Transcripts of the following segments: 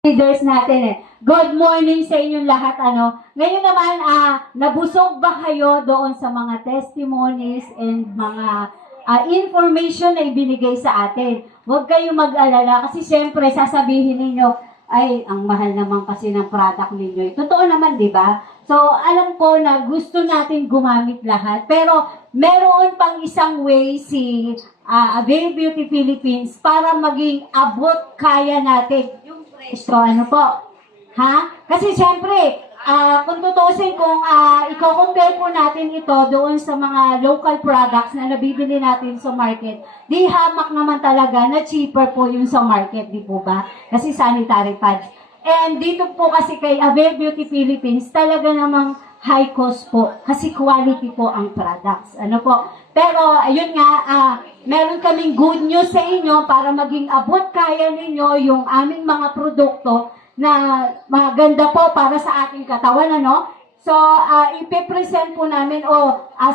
Leaders natin Good morning sa inyong lahat. Ngayon naman, nabusog ba kayo doon sa mga testimonies and mga information na ibinigay sa atin? Huwag kayong mag-alala kasi syempre sasabihin ninyo, ay, ang mahal naman kasi ng product ninyo. Totoo naman, di ba? So, alam ko na gusto natin gumamit lahat. Pero, meron pang isang way si Avail Beauty Philippines para maging abot kaya natin yung preso. Ano po? Ha? Kasi syempre, kung tutusin, kung i-compare po natin ito doon sa mga local products na nabibili natin sa market, di hamak naman talaga na cheaper po yung sa market, di po ba? Kasi sanitary pads. And dito po kasi kay Avail Beauty Philippines, talaga namang high cost po. Kasi quality po ang products. Ano po? Pero, ayun nga, meron kaming good news sa inyo para maging abot kaya ninyo yung aming mga produkto na maganda po para sa ating katawan, ano? So, ipipresent po namin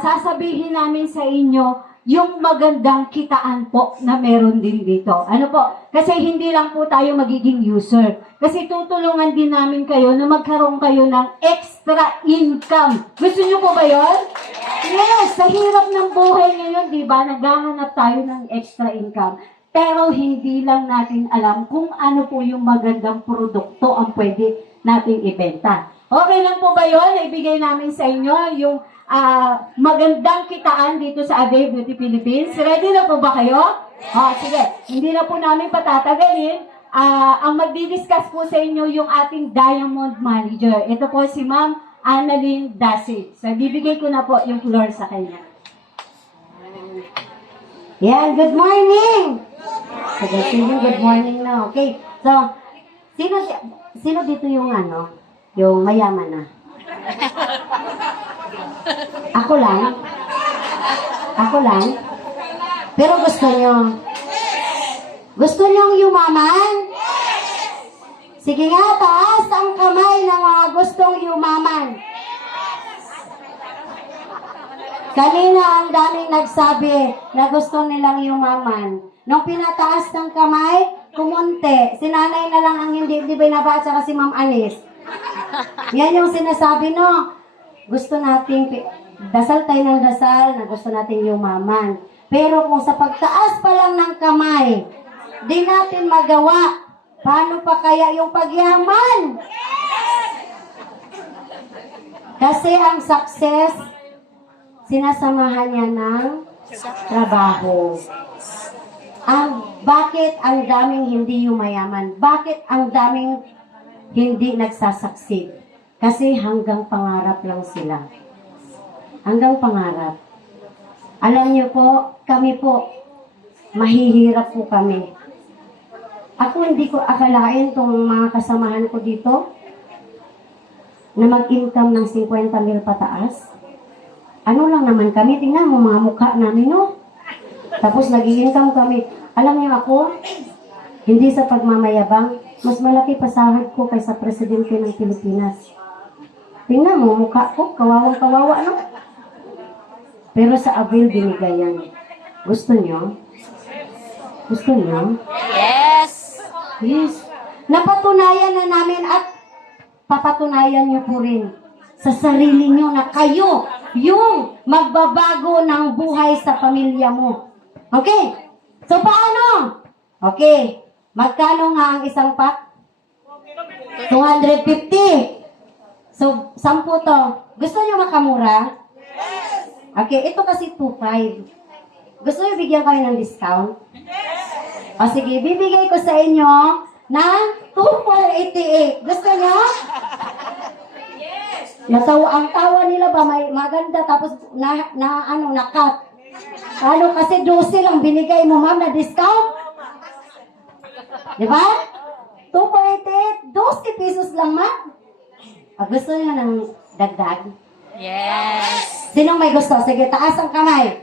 sasabihin namin sa inyo yung magandang kitaan po na meron din dito. Ano po? Kasi hindi lang po tayo magiging user. Kasi tutulungan din namin kayo na magkaroon kayo ng extra income. Gusto nyo po ba yun? Yes! Sa hirap ng buhay ngayon, di ba? Naghahanap tayo ng extra income. Pero hindi lang natin alam kung ano po yung magandang produkto ang pwede nating ibenta. Okay lang po ba yun? Ibigay namin sa inyo yung magandang kitaan dito sa Avail Beauty Philippines. Ready na po ba kayo? Sige. Hindi na po namin patatagalin. Ang magdi-discuss po sa inyo yung ating Diamond Manager. Ito po si Ma'am Annalyn Dasig. So, bibigay ko na po yung floor sa kanya. Yan, good morning! Good morning na. Okay. So, sino dito yung yung mayaman na? Ako lang? Ako lang? Pero gusto nyo? Gusto nyong yumaman? Sige nga, taas ang kamay ng mga gustong yumaman. Kanina ang daming nagsabi na gusto nilang yumaman. Nung pinataas ng kamay, kumunti. Si nanay na lang ang hindi binabasa kasi Ma'am Anis. Yan yung sinasabi, no? Gusto nating, dasal tayo ng dasal na gusto nating yumaman. Pero kung sa pagtaas pa lang ng kamay, di natin magawa, paano pa kaya yung pagyaman? Kasi ang success, sinasamahan niya ng trabaho. Bakit ang daming hindi yumayaman? Bakit ang daming hindi nagsasucceed? Kasi hanggang pangarap lang sila. Hanggang pangarap. Alam niyo po, kami po, mahihirap po kami. Ako hindi ko akalain itong mga kasamahan ko dito na mag-income ng 50,000 pataas. Ano lang naman kami, tingnan mo mga mukha namin, no? Tapos nag-i-income kami. Alam niyo ako, hindi sa pagmamayabang, mas malaki pa sahod ko kaysa presidente ng Pilipinas. Tingnan mo, mukha ko, kawawang-kawawa, no? Pero sa Avail binigay yan. Gusto niyo? Gusto niyo? Yes! Yes. Napatunayan na namin at papatunayan niyo po rin sa sarili niyo na kayo yung magbabago ng buhay sa pamilya mo. Okay? So, paano? Okay. Magkano nga ang isang pack? 250. So, 10 to. Gusto niyo makamura? Yes! Okay, ito kasi 2.5. Gusto niyo bigyan kayo ng discount? Yes! O sige, bibigay ko sa inyo ng 2,488. Gusto niyo? Yes! Ang tawa nila ba may maganda tapos na-cut. Kasi 12 lang binigay mo, ma'am, na discount? Di ba? 2.88, 12 pesos lang, ma'am. Gusto niyo ng dagdag? Yes! Sinong may gusto? Sige, taas ang kamay.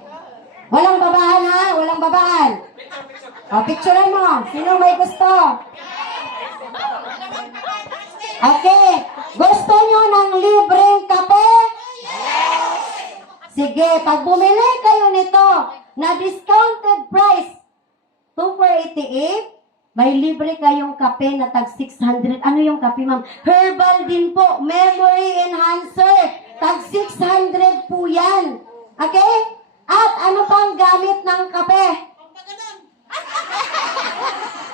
Walang babahan, ha? Walang babahan. Picturean mo. Sinong may gusto? Okay. Gusto niyo ng libreng kape? Sige, pag bumili kayo nito na discounted price, 2,488, May libre kayong kape na tag 600. Ano yung kape, ma'am? Herbal din po. Memory enhancer. Tag 600 po yan. Okay? At ano pang gamit ng kape?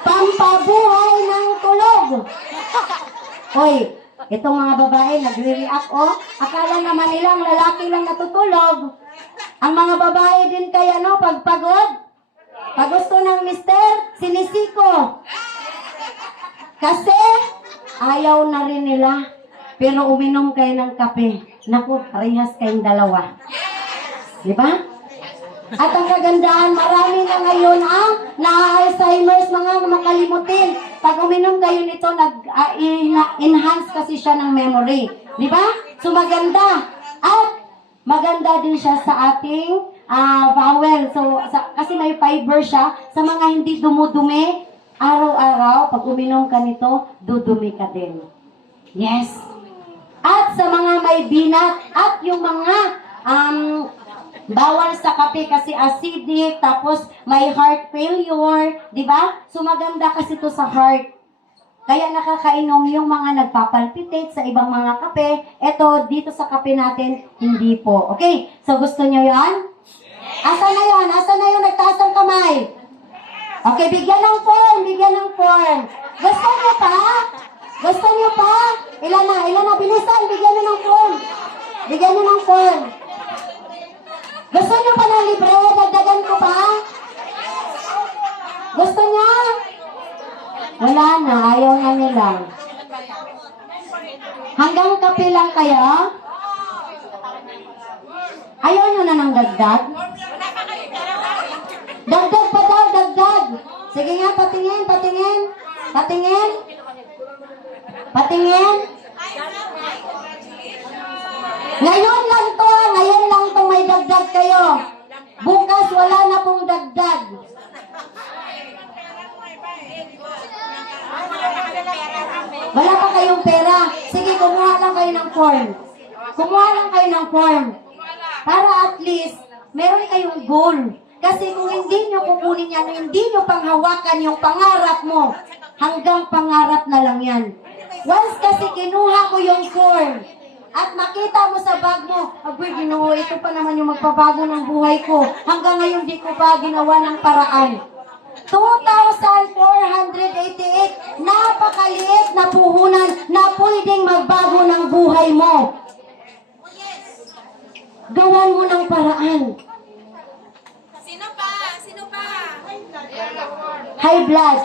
Pampabuhay ng tulog. Hoy, itong mga babae nagre-react, oh. Akala naman nilang lalaki lang natutulog. Ang mga babae din kaya, no, pag pagod, pag gusto ng mister, sinisiko. Kasi, ayaw na rin nila. Pero uminom kayo ng kape. Naku, parehas kayong dalawa. Di ba? At ang kagandahan, marami na ngayon ang na-Alzheimer's, mga makalimutin. Pag uminom kayo nito, nag-enhance kasi siya ng memory. Di ba? So maganda. At maganda din siya sa ating bowel. So, kasi may fiber siya. Sa mga hindi dumudumi, araw-araw, pag uminom ka nito, dudumi ka din. Yes. At sa mga may binat, at yung mga bawal sa kape kasi acidic, tapos may heart failure, di ba? So maganda kasi to sa heart. Kaya nakakainom yung mga nagpapalpitate sa ibang mga kape. Ito, dito sa kape natin, hindi po. Okay? So gusto nyo yan? Asa na yan? Asa na yung nagtaas ng kamay? Okay, bigyan ng form. Bigyan ng form. Gusto nyo pa? Gusto nyo pa? Ilan na? Ilan na? Bilisan, bigyan nyo ng form. Bigyan nyo ng form. Gusto nyo pa ng libre? Dagdagan ko pa? Gusto nyo? Wala na, ayaw na nila. Hanggang kape lang kayo? Ayaw nyo na ng dagdag? Dagdag pa daw, dagdag. Sige nga, patingin, patingin. Patingin. Patingin. Ngayon lang to may dagdag kayo. Bukas wala na pong dagdag. Wala pa kayong pera. Sige, kumuha lang kayo ng form. Kumuha lang kayo ng form. Para at least, meron kayong goal. Kasi kung hindi nyo kukunin yan, hindi nyo panghawakan yung pangarap mo, hanggang pangarap na lang yan. Once kasi kinuha mo yung form, at makita mo sa bag mo, aboy, Ginoo, ito pa naman yung magpabago ng buhay ko. Hanggang ngayon di ko pa ginawa ng paraan. 2,488, napakaliit na puhunan na pwedeng magbago ng buhay mo. Gawan mo ng paraan. Sino pa? Sino pa? High blood.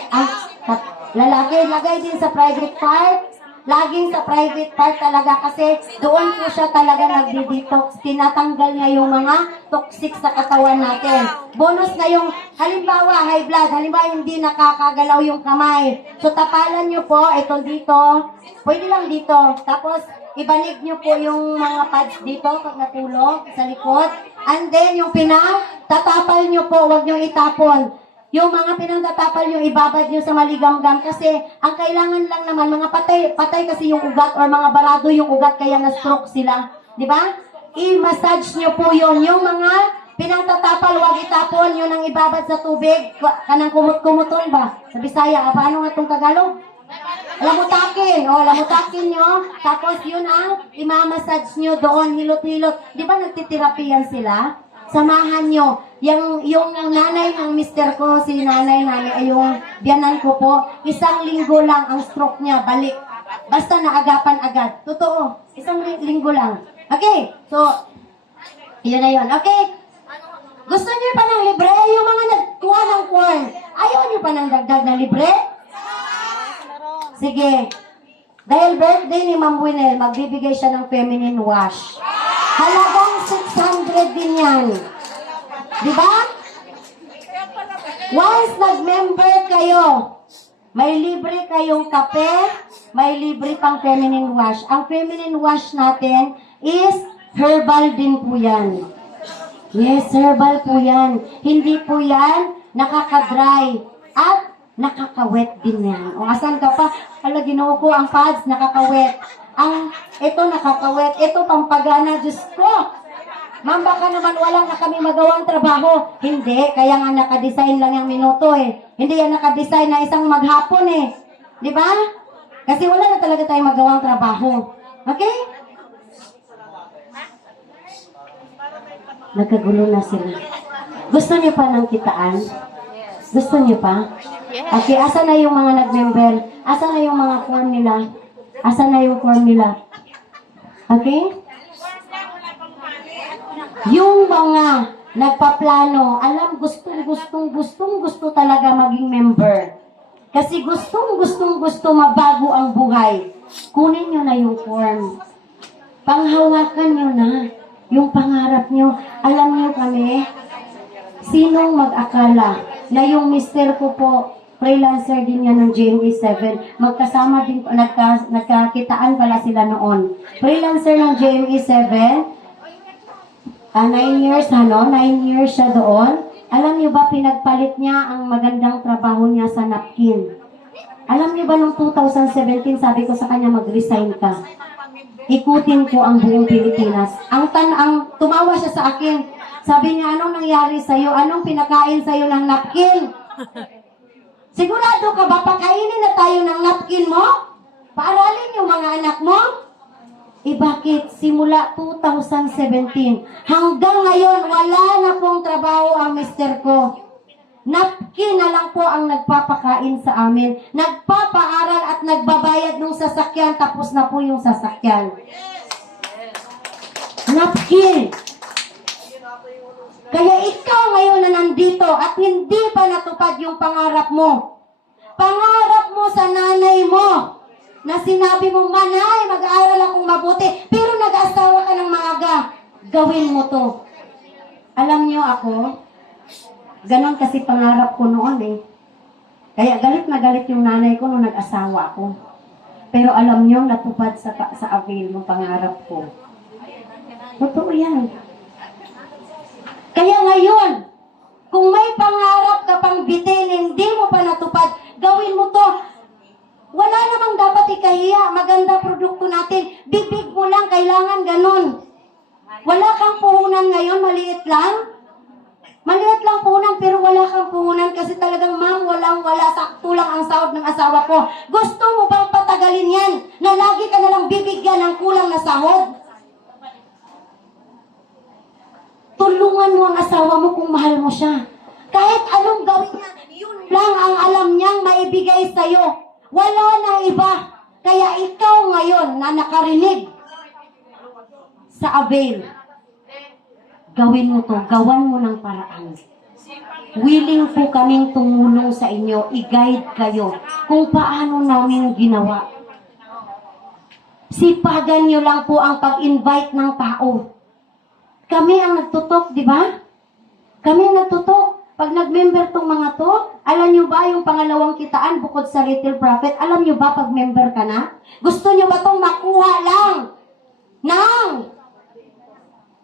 Lalaki, lagay din sa private part. Laging sa private part talaga kasi doon po siya talaga nagdi-detox. Tinatanggal niya yung mga toxic sa katawan natin. Bonus na yung, halimbawa, high blood. Halimbawa, hindi nakakagalaw yung kamay. So, tapalan nyo po, ito dito. Pwede lang dito. Tapos, ibanig nyo po yung mga pads dito pag natulog sa likod. And then, yung pinang, tatapal nyo po, huwag nyo itapon. Yung mga pinangtatapal yung ibabad nyo sa maligamgam kasi ang kailangan lang naman mga patay kasi yung ugat or mga barado yung ugat kaya na-stroke sila. Di ba? I-massage nyo po yun. Yung mga pinangtatapal, wag itapon yun ang ibabad sa tubig. Kanang kumut-kumuton ba? Sa Bisaya, paano nga itong Tagalog? Lamutakin. O, lamutakin nyo. Tapos yun ang imamassage nyo doon, hilot-hilot. Di ba nagtitirapiyan sila? Samahan nyo. Yung nanay ng mister ko, si nanay namin, ay yung biyanan ko po, 1 linggo lang ang stroke niya, balik. Basta naagapan agad. Totoo. 1 linggo lang. Okay. So, yun na yun. Okay. Gusto nyo pa ng libre? Yung mga nagkuha ng corn. Ayaw nyo pa ng dagdag na libre? Sige. Dahil birthday ni Ma'am Winel, magbibigay siya ng feminine wash. Halagang 600 din yan. Diba? Once nag-member kayo, may libre kayong kape, may libre pang feminine wash. Ang feminine wash natin is herbal din po yan. Yes, herbal po yan. Hindi po yan nakaka-dry at nakakawet din yan. O asan ka pa? Hala, Ginoo ko, ang pads nakakawet. Ito nakakawet. Ito pampagana, Diyos ko. Ma'am, baka naman wala na kami magawang trabaho. Hindi, kaya nga nakadesign lang yung minuto eh. Hindi yan nakadesign na isang maghapon eh. Di ba? Kasi wala na talaga tayong magawang trabaho. Okay? Nagkagulo na sila. Gusto niyo pa ng kitaan? Gusto niyo pa? Okay, asa na yung mga nag-member? Asa na yung mga form nila? Asa na yung form nila? Okay? Yung mga nagpaplano, alam, gusto talaga maging member. Kasi gusto mabago ang buhay. Kunin nyo na yung form. Panghawakan nyo na yung pangarap nyo. Alam nyo kami, sinong mag-akala na yung mister ko po, freelancer din yan ng GMA7. Magkasama din, nagkakitaan pala sila noon. Freelancer ng GMA7, 9 years, 9 years siya doon. Alam niyo ba, pinagpalit niya ang magandang trabaho niya sa napkin. Alam niyo ba, noong 2017, sabi ko sa kanya, mag-resign ka. Ikutin ko ang buong Pilipinas. Tumawa siya sa akin. Sabi niya, anong nangyari sa'yo? Anong pinakain sa'yo ng napkin? Sigurado ka ba, pakainin na tayo ng napkin mo? Paaralin yung mga anak mo? Bakit? Simula 2017, hanggang ngayon, wala na pong trabaho ang mister ko. Napkin na lang po ang nagpapakain sa amin. Nagpapaaral at nagbabayad ng sasakyan, tapos na po yung sasakyan. Napkin. Kaya ikaw ngayon na nandito at hindi pa natupad yung pangarap mo. Pangarap mo sa nanay mo na sinabi mo, manay, mag-aaral akong mabuti, pero nag-asawa ka ng maaga. Gawin mo to. Alam niyo ako, ganon kasi pangarap ko noon eh. Kaya galit na galit yung nanay ko nung nag-asawa ako. Pero alam niyo, natupad sa avail ng pangarap ko. Totoo yan. Kaya ngayon, kung may pangarap ka pang bitin, hindi mo pa natupad, gawin mo to. Wala namang dapat ikahiya. Maganda produkto natin. Bibig mo lang, kailangan ganun. Wala kang puhunan ngayon, maliit lang. Maliit lang puhunan, pero wala kang puhunan kasi talagang, ma'am, walang-wala, sakto lang ang sahod ng asawa ko. Gusto mo bang patagalin yan? Na lagi ka nalang bibigyan ng kulang na sahod? Tulungan mo ang asawa mo kung mahal mo siya. Kahit anong gawin niya, yun lang ang alam niyang maibigay sa'yo. Wala nang iba. Kaya ikaw ngayon na nakarinig sa avail, gawin mo to, gawan mo ng paraan. Willing po kaming tumulong sa inyo, i-guide kayo kung paano namin ginawa. Sipagan nyo lang po ang pag-invite ng tao. Kami ang nagtutok, di ba? Kami ang nagtutok. Pag nag-member tong mga to, alam nyo ba yung pangalawang kitaan bukod sa retail profit? Alam nyo ba pag member ka na? Gusto nyo ba tong makuha lang ng,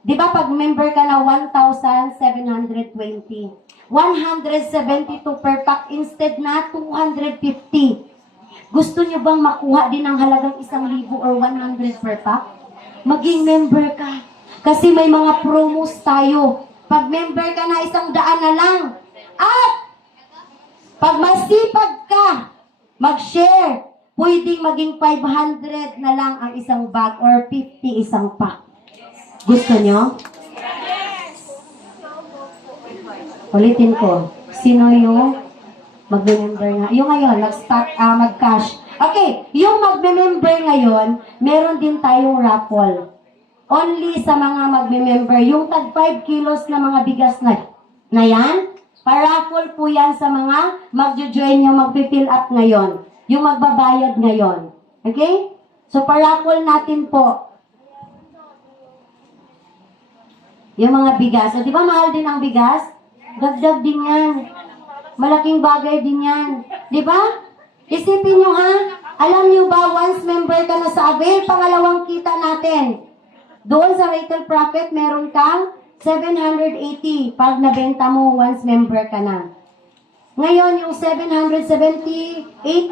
di ba pag member ka na 1,720, 172 per pack instead na 250. Gusto nyo bang makuha din ang halagang 1,000 or 100 per pack? Maging member ka. Kasi may mga promos tayo. Pag member ka na, 100 na lang. At pag masipag ka, mag-share, pwedeng maging 500 na lang ang isang bag or 50 isang pack. Gusto nyo? Ulitin ko. Sino yung magme-member nga? Yung ngayon, mag-cash. Okay, yung magme-member ngayon, meron din tayong raffle. Only sa mga magme-member. Yung tag 5 kilos na mga bigas na yan, paraffle po yan sa mga magjo-join yung magpifill up ngayon. Yung magbabayad ngayon. Okay? So, paraffle natin po. Yung mga bigas. O, di ba mahal din ang bigas? Dagdag din yan. Malaking bagay din yan. Di ba? Isipin nyo ha, alam nyo ba, once member ka na sa avail, pangalawang kita natin. Doon sa retail profit, meron kang 780 pag nabenta mo once member ka na. Ngayon, yung 778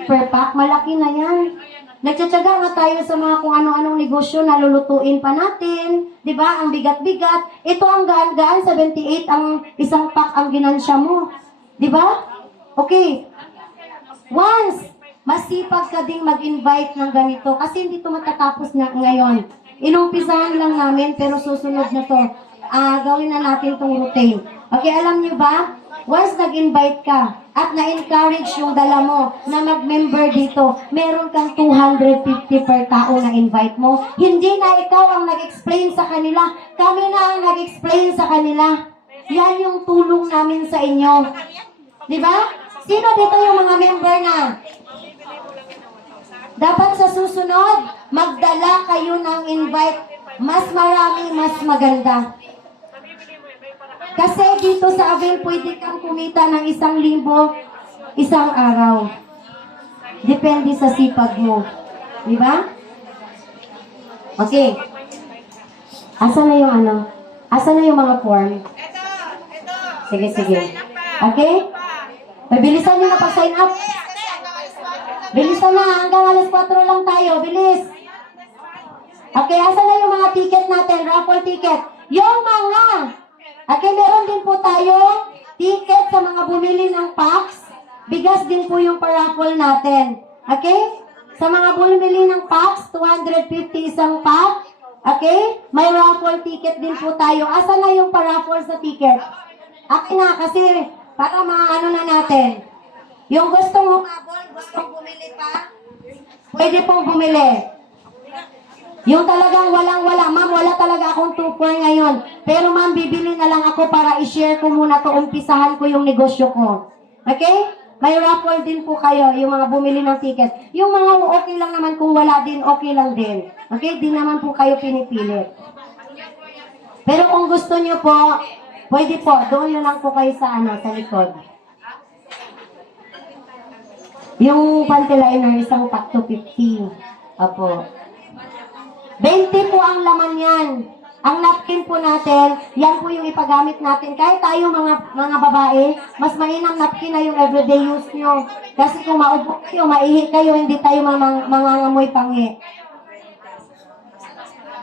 per pack, malaki na yan. Nagtsatsaga nga tayo sa mga kung ano-anong negosyo na lulutuin pa natin. Di ba? Ang bigat-bigat. Ito ang gaan-gaan, 78 ang isang pack ang ginansya mo. Di ba? Okay. Once, masipag ka ding mag-invite ng ganito kasi hindi ito matatapos na ngayon. Inumpisahan lang namin pero susunod na to. Gawin na natin itong routine. Okay, alam niyo ba? Once nag-invite ka at na-encourage yung dala mo na mag-member dito, meron kang 250 per tao na invite mo. Hindi na ikaw ang nag-explain sa kanila. Kami na ang nag-explain sa kanila. Yan yung tulong namin sa inyo. Di ba? Sino dito yung mga member na? Dapat sa susunod, magdala kayo ng invite. Mas marami, mas maganda. Kasi dito sa Avail, pwede kang kumita ng 1,000 isang araw. Depende sa sipag mo. Di ba? Okay. Asa na yung ano? Asa na yung mga form? Ito. Sige, sige. Sign up pa. Okay? Pabilisan nyo na pag-sign up. Bilisan na, hanggang alas 4 lang tayo. Bilis. Okay, asa na yung mga ticket natin? Raffle ticket. Yung mga, okay, meron din po tayo ticket sa mga bumili ng packs. Bigas din po yung paraffle natin. Okay? Sa mga bumili ng packs, 250 isang pack. Okay? May raffle ticket din po tayo. Asa na yung paraffle sa ticket? Akin na, kasi para maano na natin. Yung gustong humabol, gustong bumili pa, pwede pong bumili. Yung talagang walang-wala, ma'am, wala talaga akong 2 ngayon. Pero ma'am, bibili na lang ako para i-share ko muna to, umpisahan ko yung negosyo ko. Okay? May raffle din po kayo, yung mga bumili ng ticket. Yung mga okay lang naman, kung wala din, okay lang din. Okay? Di naman po kayo pinipilit. Pero kung gusto niyo po, pwede po, doon na lang po kayo sa sa likod. Yung panty liner, isang pack to 50. Apo. 20 po ang laman yan. Ang napkin po natin, yan po yung ipagamit natin. Kahit tayo mga babae, mas mainam napkin na yung everyday use nyo. Kasi kung maubo kayo, maihi kayo, hindi tayo mangangamoy pangi.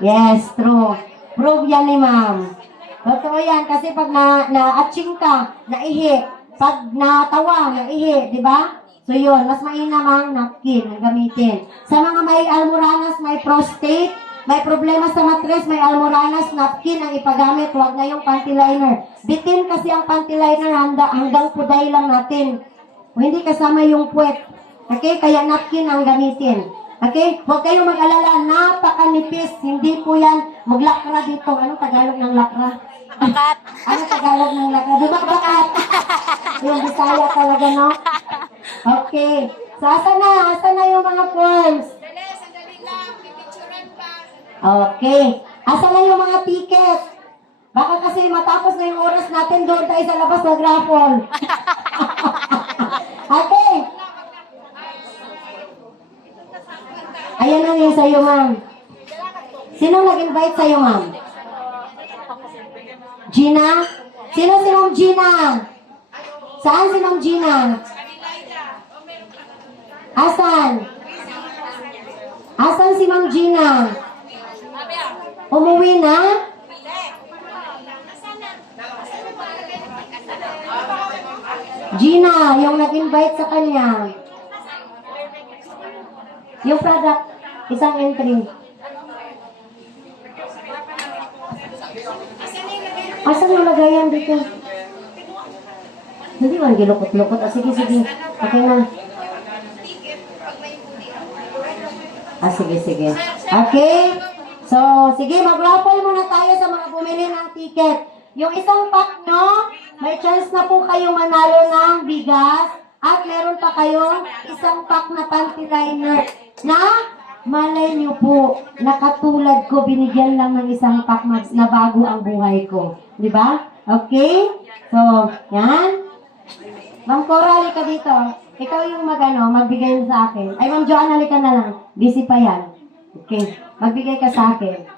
Yes, true. Prove yan ni ma'am. Totoo yan, kasi pag na-atching ka, naihi. Pag natawa, naihi, di ba? So yun, mas mainam ang napkin ang gamitin. Sa mga may almoranas, may prostate, may problema sa matres, may almoranas, napkin ang ipagamit, huwag na yung panty liner. Bitin kasi ang panty liner hanggang puday lang natin. O hindi kasama yung puwet. Okay, kaya napkin ang gamitin. Okay, huwag kayong mag-alala, napakanipis, hindi po yan, maglakra dito. Anong Tagalog ng lakra? Bakat. Anong Tagalog ng lakra? Bumabakat. Yung Bisaya talaga, no? Okay. So, asa na yung mga forms? Sandali lang. Pipicturan pa. Okay. Asa na yung mga ticket? Baka kasi matapos na yung oras natin, doon tayo sa labas mag-raffle. Okay. Ayan na yung sa'yo, ma'am. Sino nag-invite sa'yo, ma'am? Gina? Sino si Ma'am Gina? Saan si Ma'am Gina? Asan? Asan si Ma'am Gina? Umuwi na? Gina, yung nag-invite sa kanya. Yung product, isang entry. Asan yung lagayan dito? Hindi man gilukot-lukot. Sige, sige. Okay na. Sige, sige. Okay. So, sige, mag-raffle muna tayo sa mga bumili ng ticket. Yung isang pack, no? May chance na po kayong manalo ng bigas. At meron pa kayong isang pack na panty liner na malay niyo po, nakatulad ko, binigyan lang ng isang pack na bago ang buhay ko. Di ba? Okay? So, yan. Ma'am Cora, halika dito. Ikaw yung magbigay sa akin. Ay, Ma'am Joanna, halika na lang. Busy pa yan. Okay. Magbigay ka sa akin.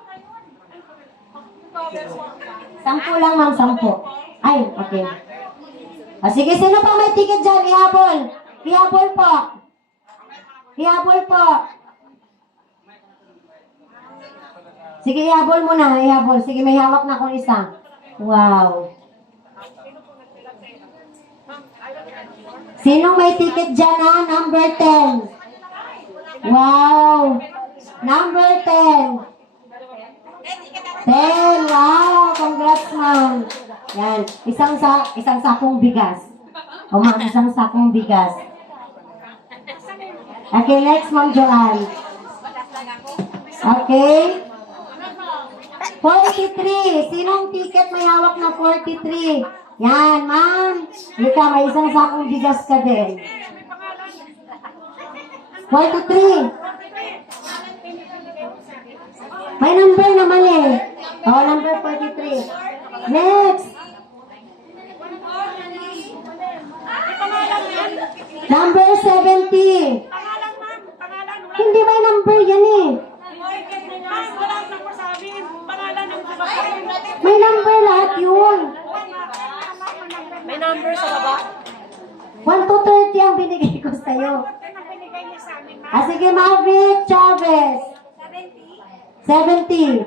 10 lang, ma'am, 10. Ay, okay. Sige, sino pa may ticket dyan? Ihabol. Ihabol po. Ihabol po. Sige, ihabol mo na, ihabol. Sige, may hawak na akong isa. Wow. Sinong may ticket dyan ha? Number 10. Wow. Number 10. 10. Wow. Congrats, ma'am. Yan. Isang sakong bigas. O ma'am, isang sakong bigas. Okay, next, Ma'am Joanne. Okay. 43. Sinong ticket may hawak na 43? Yan, ma'am. Lika, may isang sakong bigas ka din. 43. May number naman eh. Oh, number 43. Next. Number 70. Hindi may number yan eh. May number lahat yun. May number sa baba. 1 to 30 ang binigay ko sa'yo. Sige, Maverick Chavez. 70.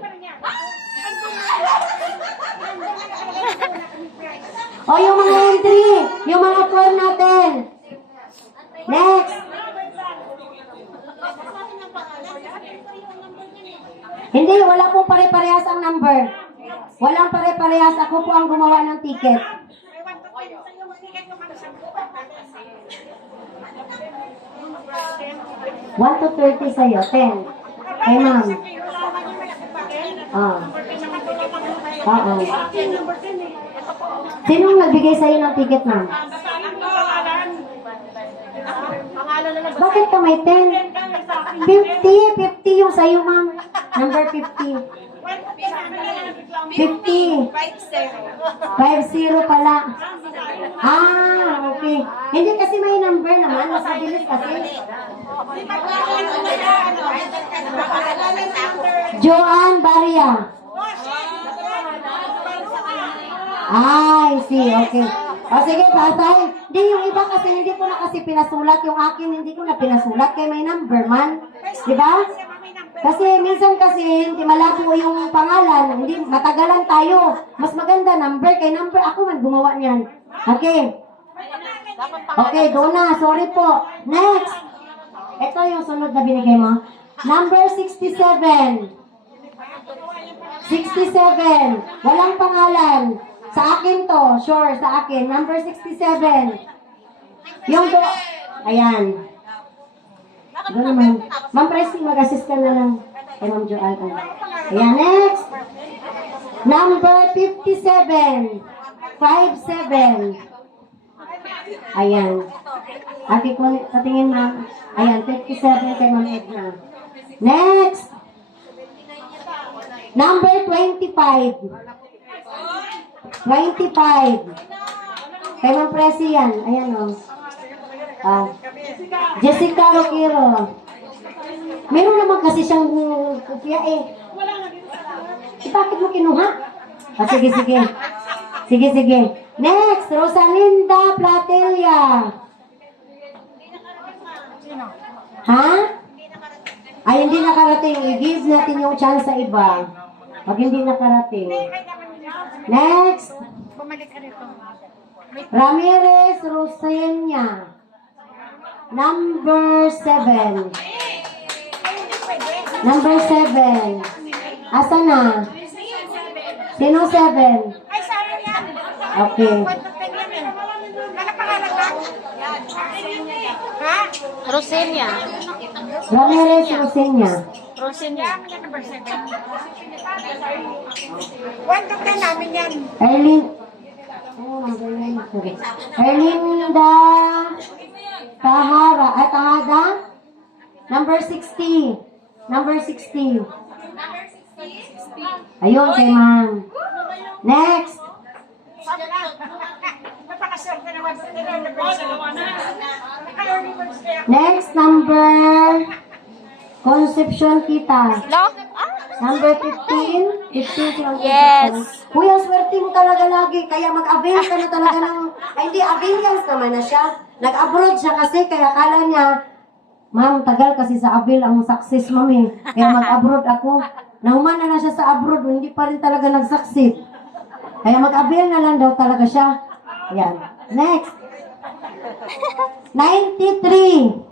O, yung mga entry. Yung mga form natin. Next. Hindi, wala po pare-parehas ang number. Walang pare-parehas. Ako po ang gumawa ng ticket. 1 to 30 sa'yo. 10. Kay ma'am. Oo. Sinong nagbigay sa'yo ng ticket, ma'am? Bakit ka may 10? 50. 50 yung sa'yo, ma'am. Number 50. 50. 50 pala. Okay. Hindi kasi may number naman. Mas mabilis kasi. Joanne Baria. I see. Okay. O sige, patay. Hindi, yung iba kasi hindi ko na kasi pinasulat. Yung akin hindi ko na pinasulat. Kaya may number man. Diba? Kasi minsan kasi hindi malabo yung pangalan. Hindi, matagalan tayo. Mas maganda number. Kay number ako man gumawa niyan. Okay. Okay, doon na. Sorry po. Next. Ito yung sunod na binigay mo. Number 67. 67. Walang pangalan. Sa akin to. Sure, sa akin. Number 67. Yung do... Ayan. Doon naman. Ma'am Presi, mag-assist ka na lang. Kay Ma'am Joanne. Ayan, next. Number 57. 57. Ayan. Ate ko, patingin ma'am. Ayan, 57 kay Ma'am Edna. Next. Number 25. 25. Kay Ma'am Presi yan. Ayan o. Jessica Roquero. Meron naman kasi siyang kopya eh. Bakit mo kinuha? Sige, sige. Sige, sige. Next, Rosalinda Platelia. Ha? Ay, hindi nakarating. I-give natin yung chance sa iba. Pag hindi nakarating. Next. Ramirez Rosenia. Number 7. Number 7. Asa na? Sino 7? Okay. Rosenia. Ramirez Rosenia. Rosenia. 1 to 10 namin yan. Erlinda Tahada. Number 60. Number 60. Ayun, kay ma'am. Next. Next, number Concepcion Kita. No? Number 15. 15 si Concepcion. Yes. Kuya, swerte mo talaga lagi. Kaya mag-avail ka na talaga ng... Ay, hindi, availians naman na siya. Nag-abroad siya kasi, kaya kala niya, ma'am, tagal kasi sa avail ang success, ma'am eh. Kaya mag-abroad ako. Nahuman na siya sa abroad, hindi pa rin talaga nag-succeed. Kaya mag-avail na lang daw talaga siya. Ayan. Next. 93.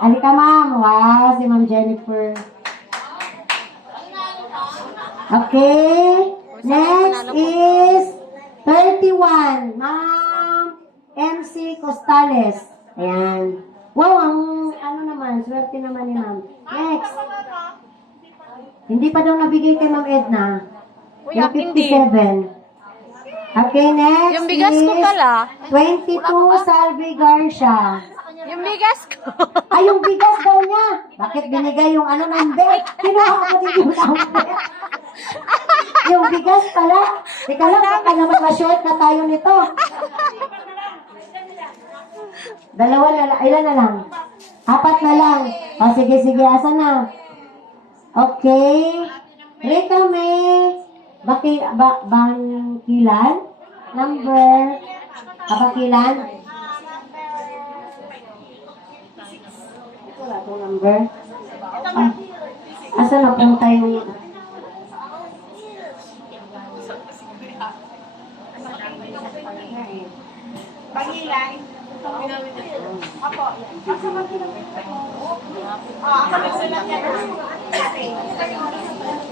Alika ma'am. Wow, si Ma'am Jennifer. Okay. Next is 31. Ma'am MC Costales. Ayan. Wow, ang ano naman, swerte naman ni ma'am. Next. Hindi pa daw nabigay kay Ma'am Edna. Uy, Yung akin din. 57. Okay, next Yung bigas ko is pala. 22 Salvi Garcia. Yung bigas ko. Ay, yung bigas daw niya. Bakit binigay yung ano number? Kinuha ko din yung number. Yung bigas pala. Teka lang, baka naman ma-short na tayo nito. Dalawa na lang. Ilan na lang? 4 na lang. O, sige, sige. Asa na? Okay. Rita May Bangkilan? Number? Bakilan? Wala itong number. Asa na punta yung... Pangilay. Apo. Asa ba ako nagsulat yan.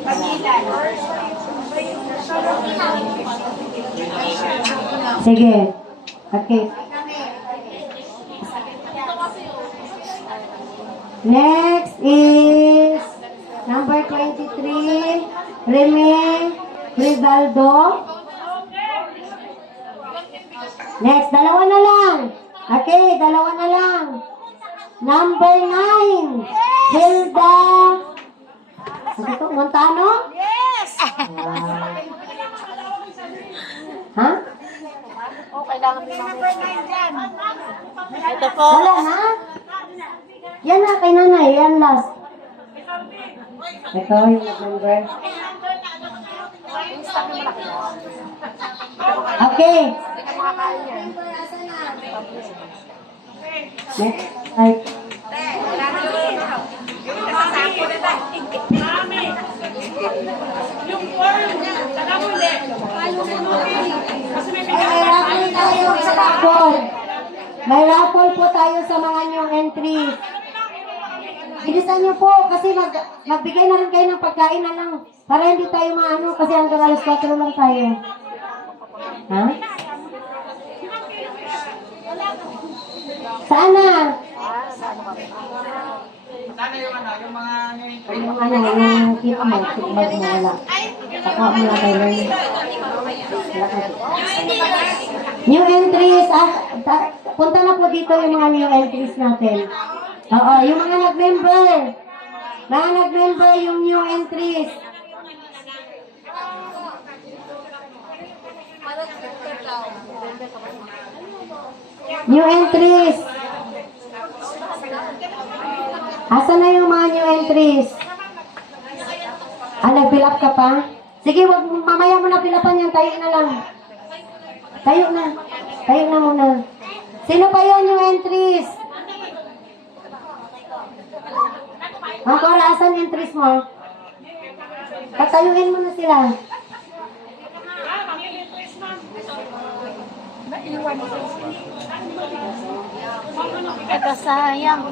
Pangilay. Sige. Okay. Next is number 23, Reme Rizaldo. Next, dalawa na lang. Okay, dalawa na lang. Number 9, Hilda. Ano ito? Montano? Yes! Ha? Oh, kailangan mo Number 9 yan. Ito po. Wala na? Yan na, kay nanay. Yan last. Ito yung number. Okay. Next. Right. May raffle po tayo sa mga new entries. Bilisan niyo po kasi magbigay na rin kayo ng pagkain na lang para hindi tayo maano kasi hanggang alas 4 lang tayo. Ha? Saan na? Yung ano, yung kit mo, kit bag mo, wala. Saka mo na tayo lang. New entries, punta na po dito yung mga new entries natin. Oo, yung mga nag-member. Mga nag-member yung new entries. New entries. Asa na yung mga new entries? Nag-fill up ka pa? Sige, wag mamaya mo na fill upan yan. Tayo na lang. Tayo na. Tayo na muna. Sino pa yung new entries? Ang Cora, asan entries mo? Patayuin mo na sila. Ito sayang.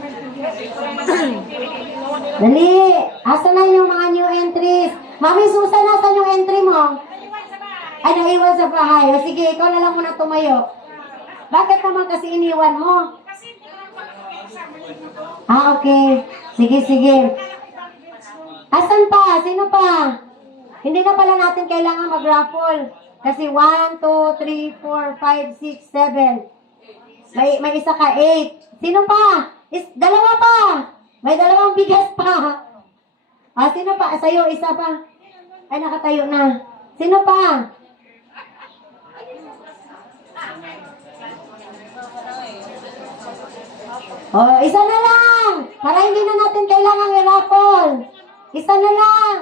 Dali! Asan na yung mga new entries? Mami Susan, asan yung entry mo? Ay, naiwan sa bahay. O sige, ikaw na lang muna tumayo. Bakit naman kasi iniwan mo? Ah, okay. Sige, sige. Asan pa? Sino pa? Hindi na pala natin kailangan mag-raffle. Kasi 1, 2, 3, 4, 5, 6, 7. May isa ka, 8. Sino pa? Dalawa pa. May dalawang bigas pa. Ah, sino pa? Sa'yo, isa pa. Ay, nakatayo na. Sino pa? Oh, isa na lang. Para hindi na natin kailangan i-raffle. Isa na lang.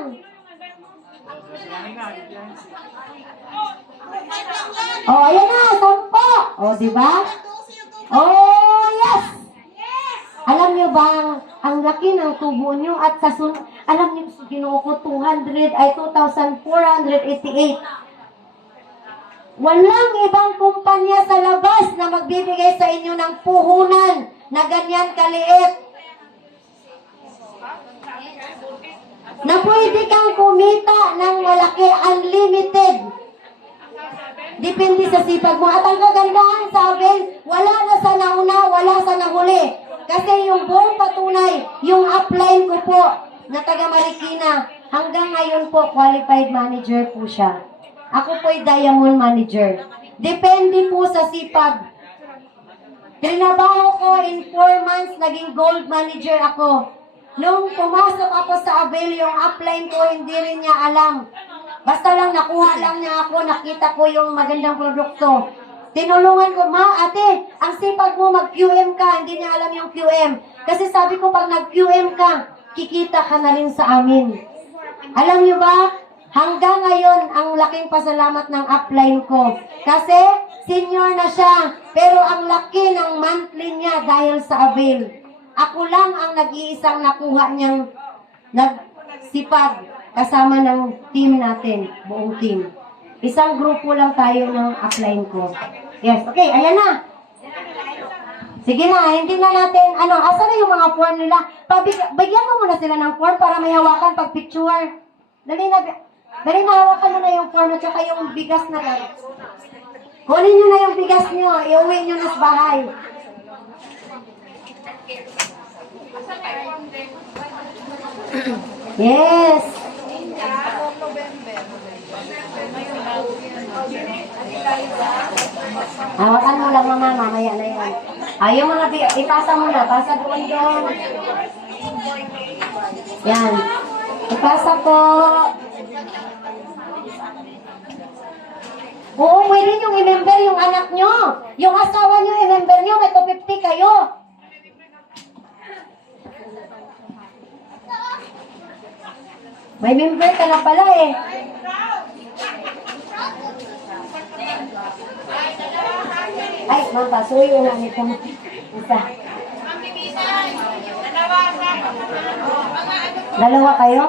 Oh, ayan na. 10. Oh, di ba? Oh, yes. Alam niyo bang ang laki ng tubo nyo at alam niyo, Ginoo ko, 2,488. Walang ibang kumpanya sa labas na magbibigay sa inyo ng puhunan na ganyan kaliit. Na pwede kang kumita ng malaki, unlimited. Depende sa sipag mo. At ang kagandahan sa akin, wala na sa nauna, wala sa nahuli. Kasi yung buong patunay, yung upline ko po, na taga Marikina, hanggang ngayon po, qualified manager po siya. Ako po'y diamond manager. Depende po sa sipag. Trinabaho ko in 4 months, naging gold manager ako. Nung pumasok ako sa Abel, yung upline ko, hindi rin niya alam. Basta lang nakuha lang niya ako, nakita ko yung magandang produkto. Tinulungan ko, ate, ang sipag mo mag-QM ka, hindi niya alam yung QM. Kasi sabi ko, pag nag-QM ka, kikita ka na rin sa amin. Alam niyo ba, hanggang ngayon, ang laking pasalamat ng upline ko. Kasi, senior na siya, pero ang laki ng monthly niya dahil sa Avail. Ako lang ang nag-iisang nakuha niyang nagsipag kasama ng team natin, buong team. Isang grupo lang tayo ng upline ko. Yes, okay, ayan na. Sige na, hindi na natin, asa na yung mga form nila? Bigyan mo muna sila ng form para may hawakan pag picture. Dali na hawakan mo na yung form at saka yung bigas na lang. Kunin nyo na yung bigas nyo, iuwi nyo na sa bahay. Yes. Hawakan mo lang mama, mamaya na yan. Yung mga ipasa mo na, pasa doon. Yan. Ipasa po. Oo, pwede nyo i-member yung anak nyo. Yung asawa nyo, i-member nyo, may 250 kayo. May member ka na pala eh. Ay, ma'am, pasuyo na nito. Isa. Dalawa kayo?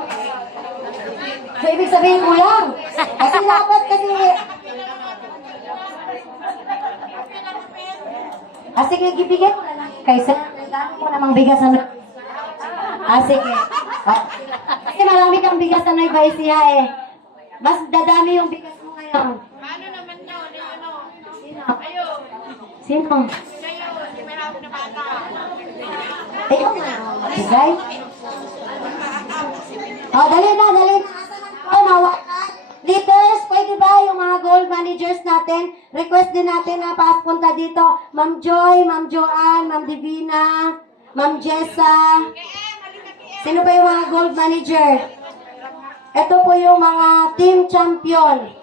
So, ibig sabihin kulang. Kasi dapat kasi... sige, ibigay ko na lang. Kaysa, dami ko namang bigas na... sige. Kasi marami kang bigas na naibay siya eh. Mas dadami yung bigas mo ngayon. Paano naman yun? Sino? Ayun. Sino? Kayo, di marami na bata. Ikaw na. Bigay? Dali na. Leaders, pwede ba yung mga gold managers natin? Request din natin na papunta dito. Ma'am Joy, Ma'am Joanne, Ma'am Divina, Ma'am Jessa. Sino ba yung mga gold manager? Ito po yung mga team champion.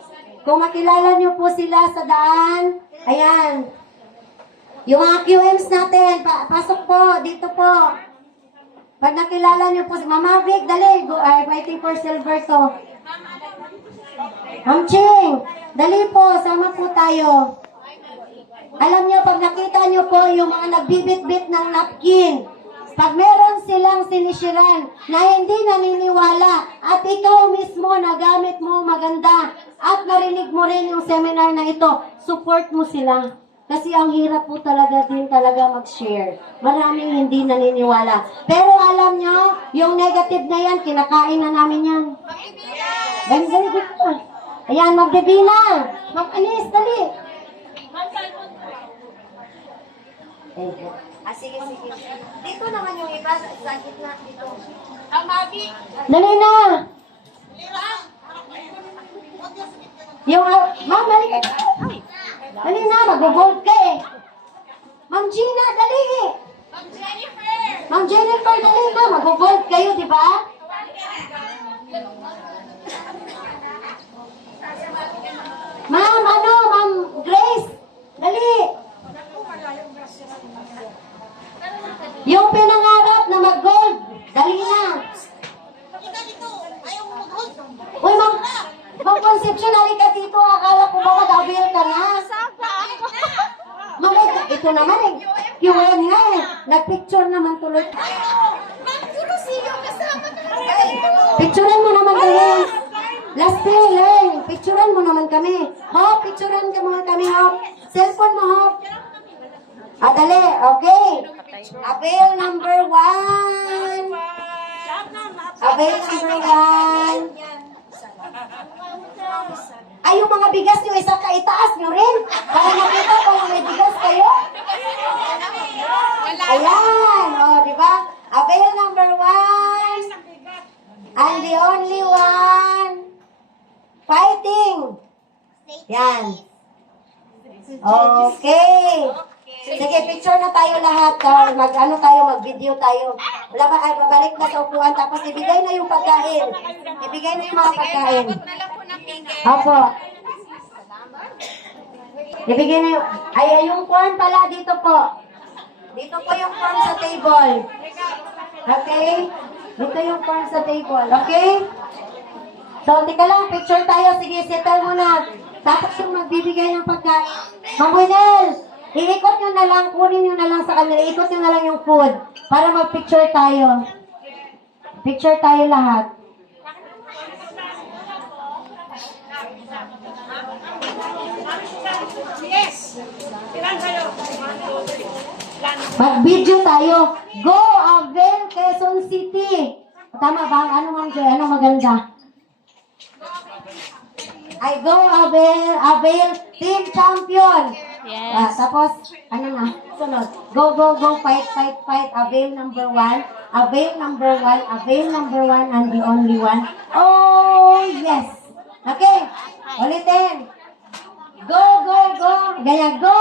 Kung makilala nyo po sila sa daan, ayan. Yung mga QMs natin, pasok po, dito po. Pag nakilala nyo po si Mama Vic, dali, fighting for silver to. Ma'am Ching, dali po, sama po tayo. Alam nyo, pag nakita nyo po yung mga nagbibit-bit ng napkin, pag meron silang sinisiran na hindi naniniwala at ikaw mismo nagamit mo maganda at narinig mo rin yung seminar na ito, support mo sila. Kasi ang hirap po talaga din mag-share. Maraming hindi naniniwala. Pero alam nyo, yung negative na yan, kinakain na namin yan. Very good po. Ayan, Magdivina. Mag-anis, dali. Sige. Dito naman yung iba sa gitna dito. Dali na. Yung, ma'am, dali ka. Dali na, mag-gold ka eh. Ma'am Gina, dali eh. Ma'am Jennifer, dali na, mag-gold kayo, di ba? Ma'am Grace, dali. Yung pinangarap na mag-gold, dali na. Uy, Ma'am Concepcion, halika dito. Akala ko ba mag-avail ka na? Ito naman eh. Yung nga eh. Nag-picture naman tuloy. Picturean mo naman kami. Last day, Len. Picturean mo naman kami. Hop, picturean ka mga kami, Hop. Cellphone mo, Hop. Dali. Okay. Avail number 1. Avail number 1. Ay, yung mga bigas nyo, isa ka itaas nyo rin. Para makita kung may bigas kayo. Ayan. O, di ba? Avail number 1. And the only one fighting. Yan. Okay. Sige, picture na tayo lahat. Mag-video tayo. Wala ba, ay, babalik na sa upuan. Tapos ibigay na yung pagkain. Ibigay na yung mga pagkain. Opo. Ibigay na yung, yung corn pala dito po. Dito po yung corn sa table. Okay? Dito yung corn sa table. Okay? So, tika lang, picture tayo. Sige, settle muna. Tapos yung magbibigay ng pagkain. Ma'am Winel, iikot nyo na lang, kunin nyo na lang sa kanila. Iikot nyo na lang yung food para mag-picture tayo. Picture tayo lahat. Mag-video tayo. Go Avail Quezon City. Tama ba? Ano nga Joy? Ano maganda? Ay, go Avail Team Champion. Yes. Tapos, ano na? Sunod. Go, fight. Avail number 1. Avail number 1. Avail number 1 and the only one. Oh, yes. Okay. Ulitin. Go. Ganyan. Go,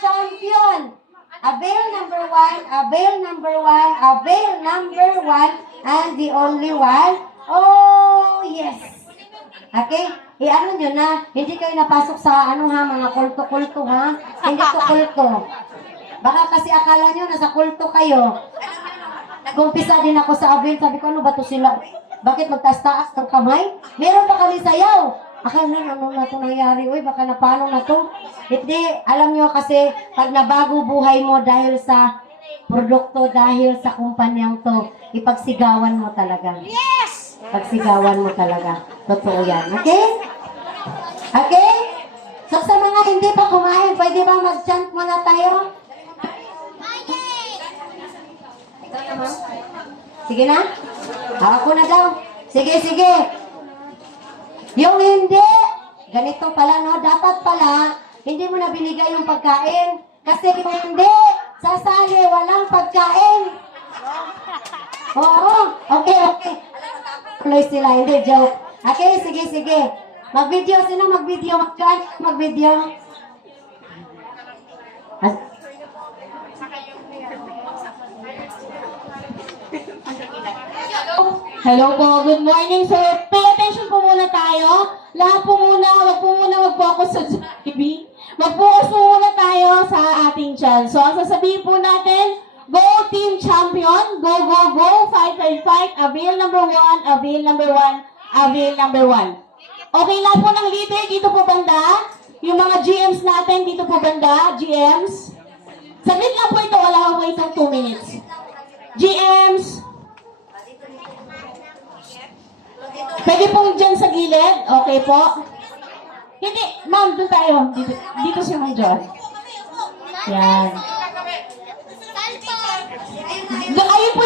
champion. Avail number 1. Avail number 1, and the only one. Oh, yes. Okay? Ano nyo na, hindi kayo napasok sa mga kulto-kulto ha? Hindi to kulto. Baka kasi akala nyo nasa kulto kayo. Nag-umpisa din ako sa Avail, sabi ko ano ba to sila? Bakit magtaas-taas ng kamay? Meron pa kami sayaw. Akala nyo, ano na ito nangyari? Uy, baka na paano na to? Hindi, alam nyo kasi pag nabago buhay mo dahil sa produkto, dahil sa kumpanyang to, ipagsigawan mo talaga. Yes! Pagsigawan mo talaga. Totoo yan. Okay? Okay? So sa mga hindi pa kumain, pwede ba mag-chant muna tayo? Sige na? Ako na daw. Sige. Yung hindi, ganito pala no, dapat pala, hindi mo na binigay yung pagkain. Kasi yung hindi, sasali, walang pagkain. Oo, okay. Tuloy sila, hindi, joke. Okay, sige. Mag-video, sino mag-video? Mag-video. Hello po, good morning sir. Pay attention po muna tayo. Lahat po muna, wag po muna mag-focus sa TV. Mag-focus po muna tayo sa ating channel. So, ang sasabihin po natin, go team champion, go, fight. Avail number 1, avail number 1, avail number 1. Okay lang po ng leader, dito po banda. Yung mga GMs natin, dito po banda, GMs. Saglit lang po ito, wala po itong 2 minutes. GMs, pwede pong dyan sa gilid. Okay po. Hindi, ma'am, doon tayo. Dito si Ma'am John. Yan. Ayun po